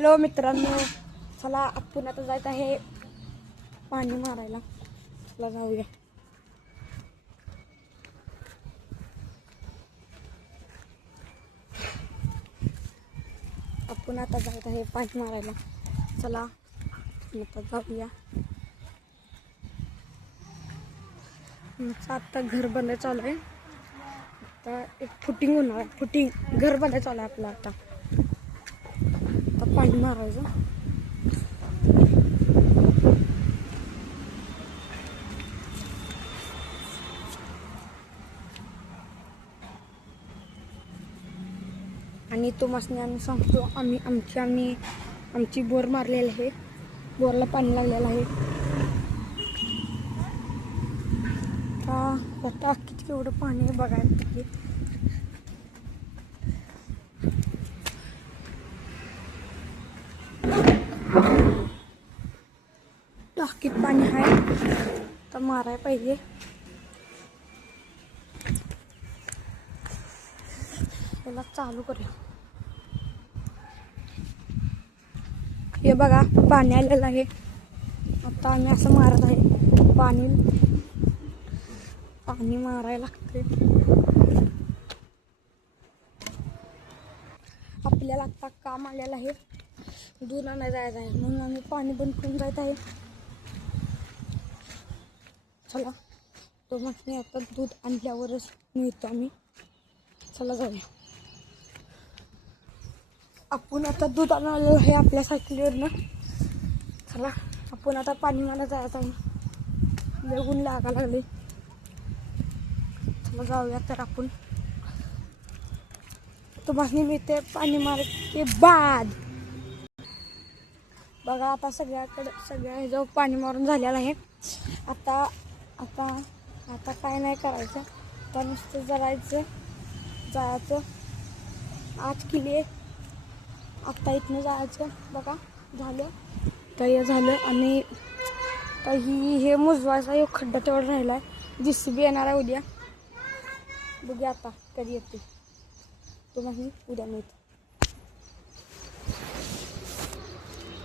Hello मित्रांनो, चला आपण आता जायचं आहे पाणी मारायला. चला जाऊया. आपण आता जायचं आहे पाणी मारायला. चला आता जाऊया. आता घर बनायचं चालू आहे. आता एक फुटिंग होणार आहे. फुटिंग घर बनायचं चालू आहे आपलं. आता पाणी मारायचं. आणि तुम्हाला आम्ही सांगतो, आमची बोर मारलेली आहे. बोरला पाणी लागलेलं आहे. आता किती केवढं पाणी आहे बघायला. टाकीत पाणी आहे तर मारायला पाहिजे. त्याला चालू करूया. हे बघा पाणी आलेलं आहे. आता आम्ही असं मारत आहे. पाणी मारायला लागते. आपल्याला आता काम आलेलं आहे. दूध आणायला जायचं आहे म्हणून आम्ही पाणी बंद करून जायचं आहे. चला तो म्हटलं आता दूध आणल्यावरच मिळतो आम्ही. चला जाऊया. आपण आता दूध आणायला आहे आपल्या सायकलीवरनं. चला आपण आता पाणी मारायला जायचं आहे. लगून लागा लागले. चला जाऊया. तर आपण तुम्हाला मिळते पाणी मार के बाद. बघा आता सगळ्या ह्याच्यावर पाणी मारून झालेलं आहे. आता काय नाही करायचं. आता नुसतं जायचं आज किल्ले. आता इथनं जायचं. बघा झालं तर झालं. आणि हे मुजवायचा एक खड्डा तेवढा राहिला आहे. JCB येणार आहे उद्या. बघूया आता कधी येते. तुम्हाला उद्या मिळते.